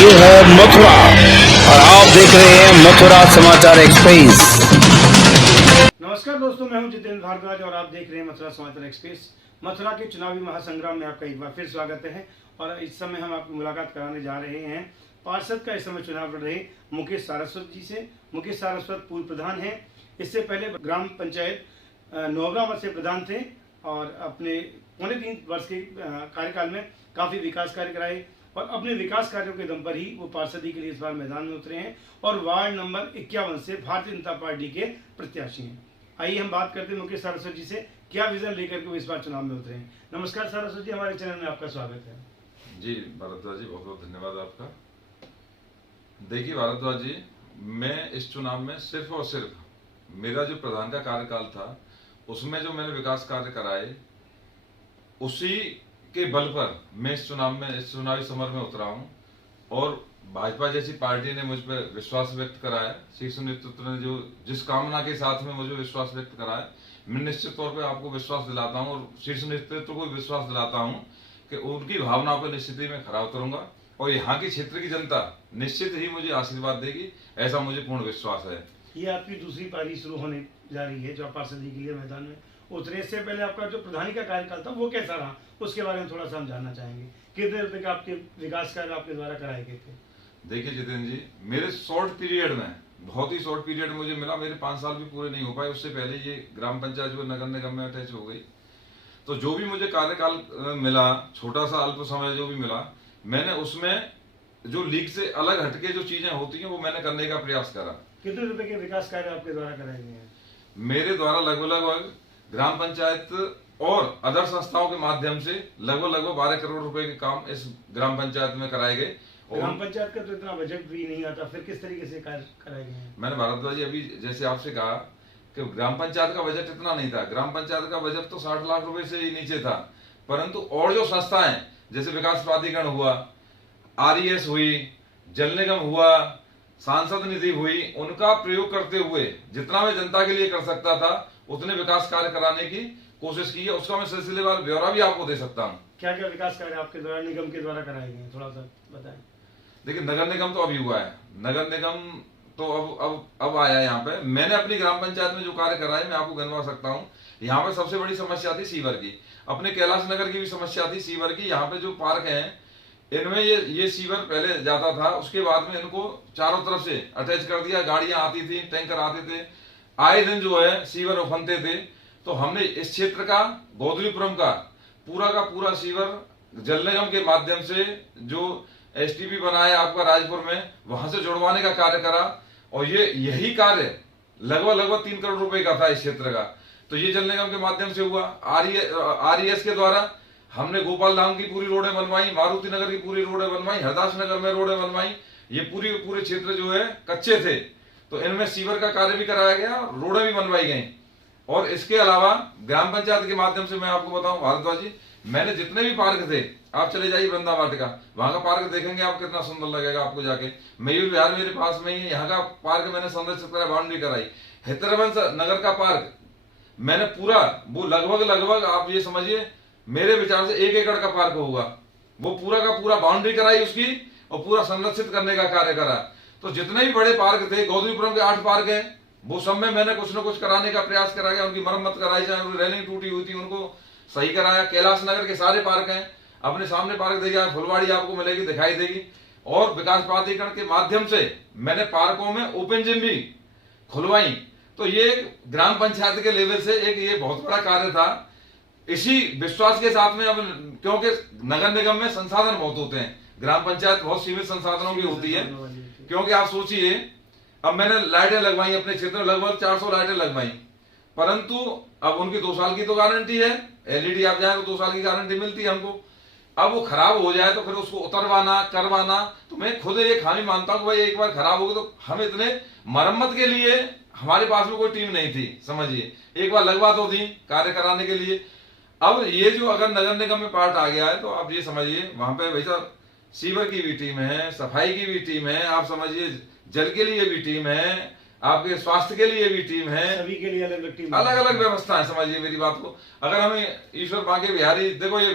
ये है मथुरा और आप देख रहे हैं मथुरा समाचार एक्सप्रेस। नमस्कार दोस्तों, मैं हूं जितेंद्र भारद्वाज और आप देख रहे हैं मथुरा समाचार एक्सप्रेस। मथुरा के चुनावी महासंग्राम में आपका एक बार फिर स्वागत है और इस समय हम आपको मुलाकात कराने जा रहे हैं पार्षद का इस समय चुनाव लड़ रहे मुकेश सारस्वत जी से। मुकेश सारस्वत पूर्व प्रधान हैं। इससे पहले ग्राम पंचायत नोबरा से प्रधान थे और अपने 3.5 वर्ष के कार्यकाल में काफ़ी विकास कार्य कराए और अपने विकास कार्यों के दम पर ही वो पार्षदी के लिए इस बार मैदान में उतरे हैं और वार्ड नंबर 51 से भारतीय जनता पार्टी के प्रत्याशी हैं। आइए हम बात करते हैं मुकेश सारस्वत जी से, क्या विजन लेकर के वो इस बार चुनाव में उतरे हैं। नमस्कार सारस्वत जी, हमारे चैनल में आपका स्वागत है। जी भारद्वाज जी, बहुत बहुत धन्यवाद आपका। देखिए भारद्वाज जी, मैं इस चुनाव में सिर्फ और सिर्फ मेरा जो प्रधान का कार्यकाल था उसमें जो मैंने विकास कार्य कराए उसी के बल पर मैं इस चुनावी समर में उतरा हूं और भाजपा जैसी पार्टी ने मुझ पर विश्वास व्यक्त कराया। शीर्ष नेतृत्व ने जो जिस कामना के साथ में मुझे विश्वास व्यक्त कराया, मैं निश्चित तौर पर आपको विश्वास दिलाता हूं और शीर्ष नेतृत्व को विश्वास दिलाता हूं कि उनकी भावनाओं पर निश्चित ही मैं खरा उतरूंगा और यहाँ की क्षेत्र की जनता निश्चित ही मुझे आशीर्वाद देगी, ऐसा मुझे पूर्ण विश्वास है। ये आपकी दूसरी पारी शुरू होने जा रही है जो आप पार्षदी के लिए मैदान में उतरे। से पहले आपका जो प्रधानी का कार्यकाल था वो कैसा रहा, उसके बारे में थोड़ा सा हम जानना चाहेंगे। कितने रुपए का आपके विकास कार्य आपके द्वारा कराए गए थे? देखिए जितेंद्र जी, मेरे शॉर्ट पीरियड में, बहुत ही शॉर्ट पीरियड मुझे मिला, मेरे 5 साल भी पूरे नहीं हो पाए, उससे पहले ये ग्राम पंचायत जो नगर निगम में अटैच हो गई। तो जो भी मुझे कार्यकाल मिला, छोटा सा अल्प समय जो भी मिला, मैंने उसमें जो लीग से अलग हटके जो चीजें होती हैं वो मैंने करने का प्रयास करा। कितने रुपए के विकास कार्य आपके द्वारा कराए गए हैं? मेरे द्वारा लगभग ग्राम पंचायत और अदर संस्थाओं के माध्यम से लगभग 12 करोड़ रुपए के काम इस ग्राम पंचायत में कराए गए। ग्राम पंचायत का तो इतना बजट भी नहीं आता, फिर किस तरीके से कार्य कराए गए हैं? मैंने भारद्वाज जी अभी जैसे आपसे कहा कि ग्राम पंचायत का बजट इतना नहीं था। ग्राम पंचायत का बजट तो 60 लाख रुपए से ही नीचे था, परंतु और जो संस्थाएं जैसे विकास प्राधिकरण हुआ, RES हुई, जल निगम हुआ, सांसद निधि हुई, उनका प्रयोग करते हुए जितना मैं जनता के लिए कर सकता था उतने विकास कार्य कराने की कोशिश की है। उसका मैं सिलसिलेवार ब्यौरा भी आपको दे सकता हूँ। क्या क्या विकास कार्य आपके द्वारा निगम के द्वारा कराए गए हैं, थोड़ा सा बताएं। देखिए नगर निगम तो अभी हुआ है, नगर निगम तो अब आया है। यहाँ पे मैंने अपनी ग्राम पंचायत में जो कार्य कराए मैं आपको गिनवा सकता हूँ। यहाँ पे सबसे बड़ी समस्या थी सीवर की, अपने कैलाश नगर की भी समस्या थी सीवर की। यहाँ पे जो पार्क है इनमें ये सीवर पहले जाता था, उसके बाद में इनको चारों तरफ से अटैच कर दिया। गाड़ियां आती थी, टैंकर आते थे, आए दिन जो है सीवर उफनते थे। तो हमने इस क्षेत्र का, गोदलीपुरम का पूरा सीवर जल निगम के माध्यम से जो STP बनाया आपका राजपुर में, वहां से जुड़वाने का कार्य करा और यही कार्य लगभग 3 करोड़ रुपए का था इस क्षेत्र का। तो ये जल निगम के माध्यम से हुआ। RES के द्वारा हमने गोपाल धाम की पूरी रोडें बनवाई, मारुति नगर की पूरी रोडें बनवाई, हरदास नगर में रोडें बनवाई। ये पूरे क्षेत्र जो है कच्चे थे, तो इनमें सीवर का कार्य भी कराया गया, रोडें भी बनवाई गई। और इसके अलावा ग्राम पंचायत के माध्यम से मैं आपको बताऊं भारद्वाज जी, मैंने जितने भी पार्क थे, आप चले जाइए वृंदा वाटिका, वहां का पार्क देखेंगे आप, कितना सुंदर लगेगा आपको जाके। मयूर विहार मेरे पास में ही है, यहाँ का पार्क मैंने संरक्षित करा, बाउंड्री कराई। हितरवंश नगर का पार्क मैंने पूरा, वो लगभग आप ये समझिए मेरे विचार से 1 एकड़ का पार्क होगा, वो पूरा का पूरा बाउंड्री कराई उसकी और पूरा संरक्षित करने का कार्य करा। तो जितने भी बड़े पार्क थे, गौतमीपुरम के 8 पार्क हैं, वो सब में मैंने कुछ न कुछ कराने का प्रयास करा गया। उनकी मरम्मत कराई जाए, उनकी रेलिंग टूटी हुई थी उनको सही कराया। कैलाश नगर के सारे पार्क हैं, अपने सामने पार्क देखिए, फुलवाड़ी आपको मिलेगी, दिखाई देगी। और विकास प्राधिकरण के माध्यम से मैंने पार्कों में ओपन जिम भी खुलवाई। तो ये ग्राम पंचायत के लेवल से एक ये बहुत बड़ा कार्य था। इसी विश्वास के साथ में अब, क्योंकि नगर निगम में संसाधन बहुत होते हैं, ग्राम पंचायत बहुत सीमित संसाधनों की होती है। क्योंकि आप सोचिए, अब मैंने लाइटें लगवाई अपने क्षेत्र में, लगभग 400 लाइटें लगवाई, परंतु अब उनकी 2 साल की तो गारंटी है। LED आप जाए तो 2 साल की गारंटी मिलती है हमको। अब वो खराब हो जाए तो फिर उसको उतरवाना करवाना, तो मैं खुद ये खामी मानता हूँ भाई एक बार खराब हो गई तो हम इतने मरम्मत के लिए हमारे पास में कोई टीम नहीं थी, समझिए। एक बार लगवा दो दी कार्य कराने के लिए। अब ये जो अगर नगर निगम में पार्ट आ गया है तो आप ये समझिए वहां पे भाई साहब सीवर की भी टीम है, सफाई की भी टीम है, आप समझिए जल के लिए भी टीम है, आपके स्वास्थ्य के लिए भी टीम है, सभी के लिए अलग टीम, अलग व्यवस्था है। समझिए मेरी बात को। अगर हमें ईश्वर बांके बिहारी, देखो ये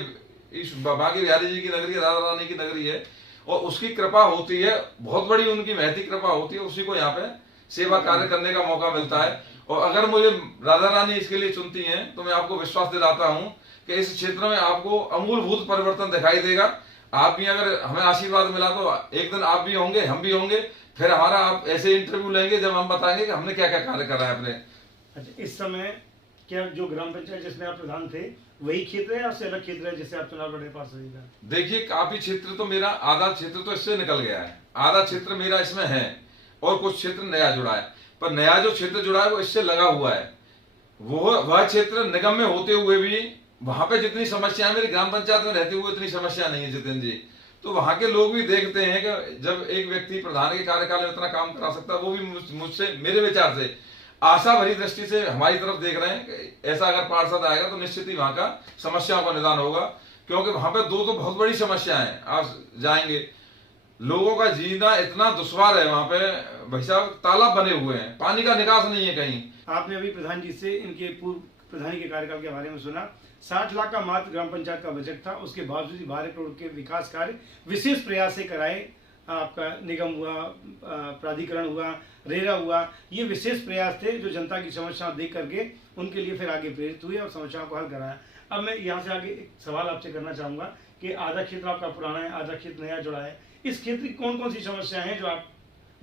बांके बिहारी जी की नगरी, राधा रानी की नगरी है, और उसकी कृपा होती है, बहुत बड़ी उनकी महती कृपा होती है, उसी को यहाँ पे सेवा कार्य करने का मौका मिलता है। और अगर मुझे राधा रानी इसके लिए चुनती हैं तो मैं आपको विश्वास दिलाता हूँ कि इस क्षेत्र में आपको अमूलभूत परिवर्तन दिखाई देगा। आप भी अगर हमें आशीर्वाद मिला तो एक दिन आप भी होंगे, हम भी होंगे, फिर हमारा आप ऐसे इंटरव्यू लेंगे जब हम बताएंगे कि हमने क्या क्या कार्य करा है अपने। अच्छा, इस समय क्या जो ग्राम पंचायत जिसमें आप प्रधान थे वही क्षेत्र है या उससे अलग क्षेत्र है जिससे आप चुनाव लड़े पार्षद का? देखिए, काफी क्षेत्र तो मेरा, आधा क्षेत्र तो इससे निकल गया है, आधा क्षेत्र मेरा इसमें है और कुछ क्षेत्र नया जुड़ा है। पर नया जो क्षेत्र जुड़ा है वो इससे लगा हुआ है। वह क्षेत्र निगम में होते हुए भी वहां पे जितनी समस्या है, मेरी ग्राम पंचायत में रहते हुए इतनी समस्या नहीं है जितेंद्र जी। तो वहां के लोग भी देखते हैं कि जब एक व्यक्ति प्रधान के कार्यकाल में इतना काम करा सकता है, वो भी मुझसे, मेरे विचार से आशा भरी दृष्टि से हमारी तरफ देख रहे हैं कि ऐसा अगर पार्षद आएगा तो निश्चित ही वहां का समस्याओं का निदान होगा। क्योंकि वहां पे दो तो बहुत बड़ी समस्या है, आप जाएंगे, लोगों का जीना इतना दुश्वार है वहां पे, भाई साहब तालाब बने हुए हैं, पानी का निकास नहीं है कहीं। आपने अभी प्रधान जी से इनके पूर्व प्रधानी के कार्यकाल के बारे में सुना। 60 लाख का मात्र ग्राम पंचायत का बजट था, उसके बावजूद ही 12 करोड़ के विकास कार्य विशेष प्रयास से कराए। आपका निगम हुआ, प्राधिकरण हुआ, रेरा हुआ, ये विशेष प्रयास थे जो जनता की समस्या देख करके उनके लिए फिर आगे प्रेरित हुए और समस्याओं को हल कराया। अब मैं यहाँ से आगे एक सवाल आपसे करना चाहूँगा कि आधा क्षेत्र आपका पुराना है, आधा क्षेत्र नया जुड़ा है, इस क्षेत्र की कौन कौन सी समस्याएं हैं जो आप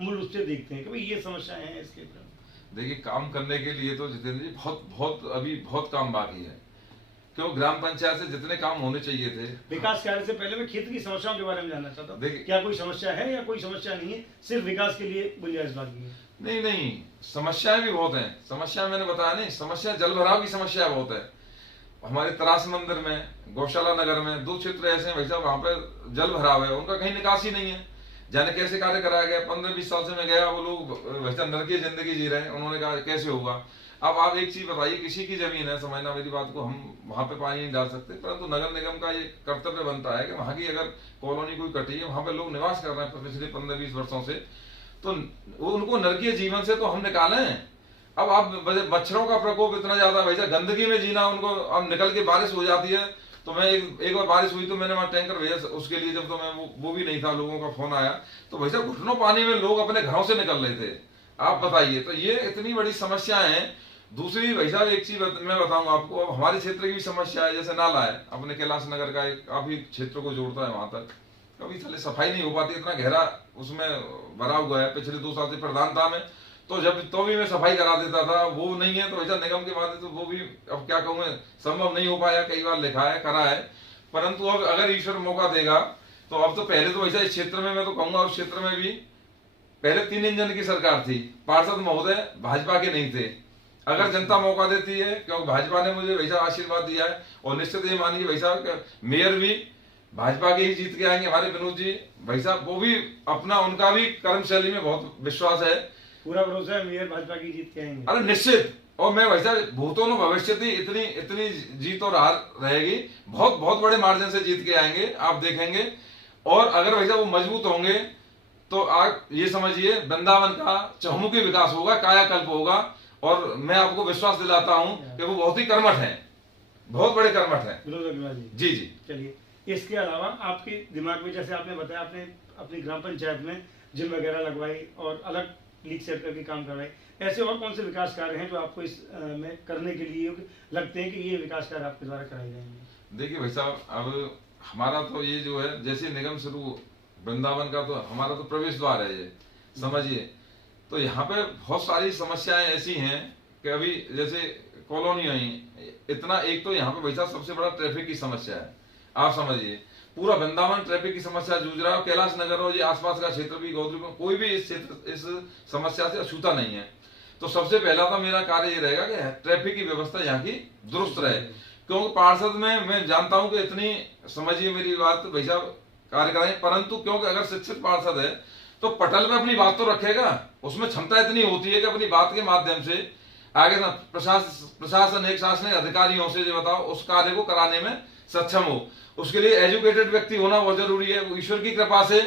मूल रूप से देखते हैं कि भाई ये समस्याएं हैं इस क्षेत्र में? देखिए, काम करने के लिए तो जितेंद्र जी अभी बहुत काम बाकी है, क्यों ग्राम पंचायत से जितने काम होने चाहिए थे। विकास कार्य से पहले मैं क्षेत्र की समस्याओं के बारे में जानना चाहता हूँ, क्या कोई समस्या है या कोई समस्या नहीं है, सिर्फ विकास के लिए गुंजाइश बाकी है? नहीं, समस्याएं भी बहुत हैं। समस्या मैंने बताया नहीं, समस्या जल भराव की समस्या बहुत है। हमारे तरास मंदिर में, गौशाला नगर में 2 क्षेत्र ऐसे हैं भाई साहब, वहां पे जल भराव है, उनका कहीं निकास ही नहीं है। जाने कैसे कार्य कराया गया, 15-20 साल से मैं गया, वो लोग वैसा नरकीय जिंदगी जी रहे हैं। उन्होंने कहा कैसे होगा। अब आप एक चीज बताइए, किसी की जमीन है, समझना मेरी बात को, हम वहां पे पानी नहीं डाल सकते, परंतु नगर निगम का ये कर्तव्य बनता है कि वहां की अगर कॉलोनी कोई कटी है, वहां पे लोग निवास कर रहे हैं पिछले 15-20 वर्षों से, तो उनको नरकीय जीवन से तो हम निकाले हैं। अब आप मच्छरों का प्रकोप इतना ज्यादा, भैया गंदगी में जीना उनको, अब निकल के बारिश हो जाती है तो मैं एक बार बारिश हुई तो मैंने वहां टैंकर भेजा उसके लिए, जब तो मैं वो भी नहीं था, लोगों का फोन आया तो भैया घुटनों पानी में लोग अपने घरों से निकल रहे थे। आप बताइए, तो ये इतनी बड़ी समस्याएं हैं। दूसरी भाई साहब एक चीज मैं बताऊं आपको, अब हमारे क्षेत्र की भी समस्या है, जैसे नाला है अपने कैलाश नगर का, एक काफी क्षेत्र को जोड़ता है, वहां तक कभी साले सफाई नहीं हो पाती, इतना गहरा उसमें भरा हुआ है। पिछले 2 साल से प्रधान था मैं, तो भी मैं सफाई करा देता था, वो नहीं है तो वैसा निगम के माध्यम से वो भी अब क्या कहूँ, संभव नहीं हो पाया। कई बार लिखा है, करा है, परंतु अब अगर ईश्वर मौका देगा तो अब तो पहले तो वैसा इस क्षेत्र में मैं तो कहूंगा, उस क्षेत्र में भी पहले 3 इंजन की सरकार थी, पार्षद महोदय भाजपा के नहीं थे। अगर जनता मौका देती है, क्योंकि भाजपा ने मुझे वैसा आशीर्वाद दिया है, और निश्चित ये मानिए वैसा मेयर भी भाजपा के ही जीत के आएंगे, हमारे विनोद जी भाई साहब, वो भी अपना, उनका भी कर्मशैली में बहुत विश्वास है, पूरा भरोसा है मेयर भाजपा की जीत के आएंगे। अरे निश्चित। और मैं वैसा भूतों में भविष्य इतनी जीत और हार रहेगी, बहुत बड़े मार्जिन से जीत के आएंगे, आप देखेंगे। और अगर वैसा वो मजबूत होंगे तो आप ये समझिए वृंदावन का चहुमुखी विकास होगा, कायाकल्प होगा। और मैं आपको विश्वास दिलाता हूं कि वो बहुत ही कर्मठ है, बहुत बड़े कर्मठ है विनोद अग्रवाल जी। जी। चलिए, इसके अलावा आपके दिमाग में, जैसे आपने बताया, आपने अपनी ग्राम पंचायत में जिम वगैरह लगवाई और अलग लीग सेट करके काम करवाए, ऐसे और कौन से विकास कार्य हैं जो आपको इस में करने के लिए लगते हैं कि ये विकास कार्य आपके द्वारा कराए जाएंगे? देखिए भाई साहब, अब हमारा तो ये जो है, जैसे निगम शुरू वृंदावन का, तो हमारा तो प्रवेश द्वार है ये, समझिए। तो यहाँ पे बहुत सारी समस्याएं ऐसी हैं कि अभी जैसे कॉलोनी आई इतना, एक तो यहाँ पे भाई साहब सबसे बड़ा ट्रैफिक की समस्या है, आप समझिए। पूरा वृंदावन ट्रैफिक की समस्या जूझ रहा है, कैलाश नगर और ये आसपास का क्षेत्र भी, गौतरी में कोई भी इस समस्या से अछूता नहीं है। तो सबसे पहला तो मेरा कार्य ये रहेगा कि ट्रैफिक की व्यवस्था यहाँ की दुरुस्त रहे, क्योंकि पार्षद में मैं जानता हूं कि इतनी, समझिए मेरी बात भाई साहब, कार्य कराएं, परंतु क्योंकि अगर शिक्षित पार्षद है तो पटल में अपनी बात तो रखेगा, उसमें क्षमता इतनी होती है कि अपनी बात के माध्यम से आगे प्रशासन एक शासनिक अधिकारियों से जो बताओ उस कार्य को कराने में सक्षम हो। उसके लिए एजुकेटेड व्यक्ति होना बहुत जरूरी है। वो ईश्वर की कृपा से,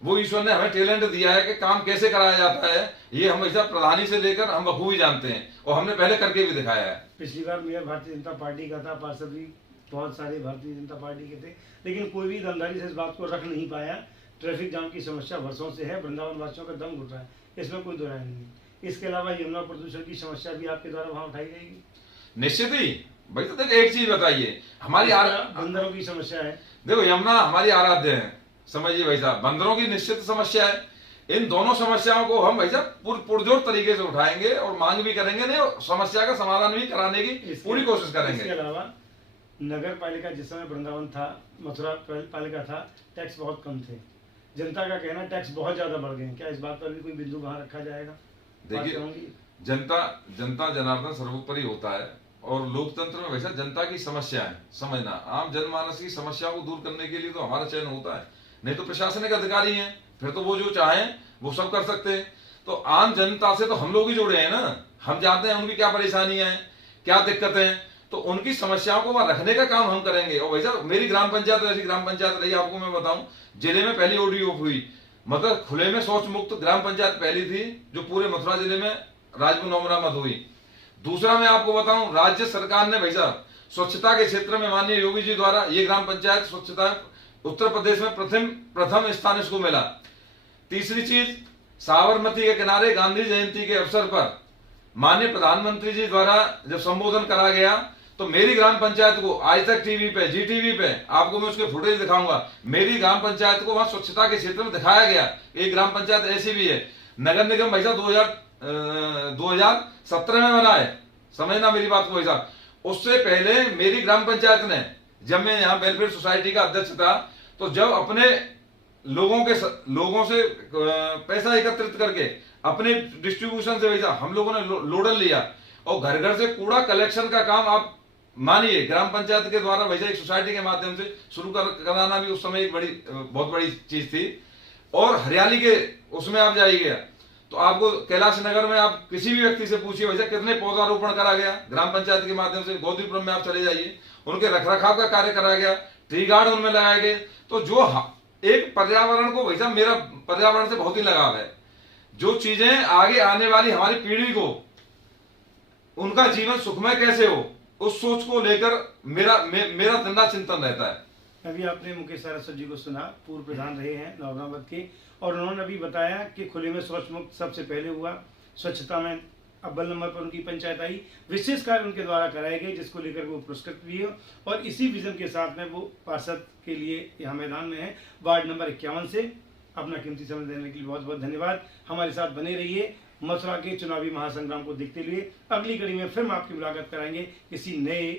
वो ईश्वर ने हमें टैलेंट दिया है कि काम कैसे कराया जाता है, ये हम ऐसा प्रधानी से लेकर हम बखूबी जानते हैं, और हमने पहले करके भी दिखाया है। पिछली बार मेयर भारतीय जनता पार्टी का था, पार्षद भी बहुत सारे भारतीय जनता पार्टी के थे, लेकिन कोई भी ईमानदारी से इस बात को रख नहीं पाया ट्रैफिक जाम की समस्या वर्षों से है, वृंदावन वासियों का दम घुट रहा है, इसमें कोई दो राय नहीं है। इसके अलावा यमुना प्रदूषण की समस्या भी आपके द्वारा वहाँ उठाई जाएगी। निश्चित ही भाई। तो देखो एक चीज बताइए, हमारी बंदरों की समस्या है। देखो यमुना हमारी आराध्य है, समझिए भाई साहब। बंदरों की निश्चित समस्या है। इन दोनों समस्याओं को हम भाई साहब पुरजोर तरीके से उठाएंगे और मांग भी करेंगे, नहीं और समस्या का समाधान भी कराने की पूरी कोशिश करेंगे। इसके अलावा नगर पालिका जिस समय वृंदावन था, मथुरा पालिका था, टैक्स बहुत कम थे। जनता का कहना टैक्स बहुत ज्यादा बढ़ गए। क्या इस बात पर भी कोई बिंदु वहां रखा जाएगा? देखिए जनता जनार्दन सर्वोपरि होता है और लोकतंत्र में वैसा जनता की समस्या है समझना। आम जनमानस की समस्या को दूर करने के लिए तो हमारा चयन होता है, नहीं तो प्रशासनिक अधिकारी हैं, फिर तो वो जो चाहें वो सब कर सकते हैं। तो आम जनता से तो हम लोग ही जुड़े हैं ना, हम जानते हैं उनकी क्या परेशानियां हैं, क्या दिक्कतें हैं, तो उनकी समस्याओं को वहां रखने का काम हम करेंगे। और वैसा मेरी ग्राम पंचायत ऐसी ग्राम पंचायत रही, आपको मैं बताऊं, जिले में पहली ओडीओ हुई, मतलब खुले में शौच मुक्त ग्राम पंचायत पहली थी जो पूरे मथुरा जिले में राजपुर नौमरामद हुई। दूसरा मैं आपको बताऊं, राज्य सरकार ने भाई साहब स्वच्छता के क्षेत्र में माननीय योगी जी द्वारा ये ग्राम पंचायत स्वच्छता उत्तर प्रदेश में प्रथम स्थान इसको मिला। तीसरी चीज, साबरमती के किनारे गांधी जयंती के अवसर पर माननीय प्रधानमंत्री जी द्वारा जब संबोधन करा गया तो मेरी ग्राम पंचायत को आज तक टीवी पे, जी टीवी पे आपको मैं उसके फुटेज दिखाऊंगा, मेरी ग्राम पंचायत को वहां स्वच्छता के क्षेत्र में दिखाया गया। एक ग्राम पंचायत ऐसी भी है, नगर निगम भाई साहब 2017 में बना है, समझना मेरी बात को भाई साहब। उससे पहले मेरी ग्राम पंचायत ने, जब मैं यहाँ वेलफेयर सोसाइटी का अध्यक्ष था, तो जब अपने लोगों से पैसा एकत्रित करके अपने डिस्ट्रीब्यूशन से वैसा हम लोगों ने लोडर लिया और घर घर से कूड़ा कलेक्शन का काम आप मानिए ग्राम पंचायत के द्वारा वैसे एक सोसाइटी के माध्यम से शुरू कराना भी उस समय एक बहुत बड़ी चीज थी। और हरियाली के उसमें आप जाइएगा तो आपको कैलाश नगर में आप किसी भी व्यक्ति से पूछिए वैसे कितने पौधारोपण करा गया ग्राम पंचायत के माध्यम से। गोदीपुरम में आप चले जाइए, उनके रखरखाव का कार्य कराया गया, ट्री गार्ड उनमें लगाए गए। तो जो एक पर्यावरण को वैसा, मेरा पर्यावरण से बहुत ही लगाव है, जो चीजें आगे आने वाली हमारी पीढ़ी को उनका जीवन सुखमय कैसे हो, उस सोच को लेकर मेरा धंधा चिंतन रहता है। अभी आपने मुकेश सारस्वत जी को सुना, पूर्व प्रधान रहे हैं नौगांवत के, और उन्होंने अभी बताया कि खुले में शौच मुक्त सबसे पहले हुआ, स्वच्छता में अव्वल नंबर पर उनकी पंचायत आई, विशेष कार्य उनके द्वारा कराए गए जिसको लेकर वो पुरस्कृत भी है। और इसी विजन के साथ में वो पार्षद के लिए यहाँ मैदान में है। वार्ड नंबर 51 से अपना कीमती समय देने के लिए बहुत बहुत धन्यवाद। हमारे साथ बने रहिए। मथुरा के चुनावी महासंग्राम को देखते हुए अगली कड़ी में फिर हम आपकी मुलाकात कराएंगे किसी नए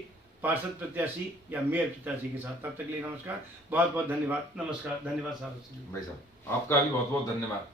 पार्षद प्रत्याशी या मेयर प्रत्याशी के साथ। तब तक के लिए नमस्कार, बहुत बहुत धन्यवाद। नमस्कार, धन्यवाद साहब। भाई साहब आपका भी बहुत बहुत धन्यवाद।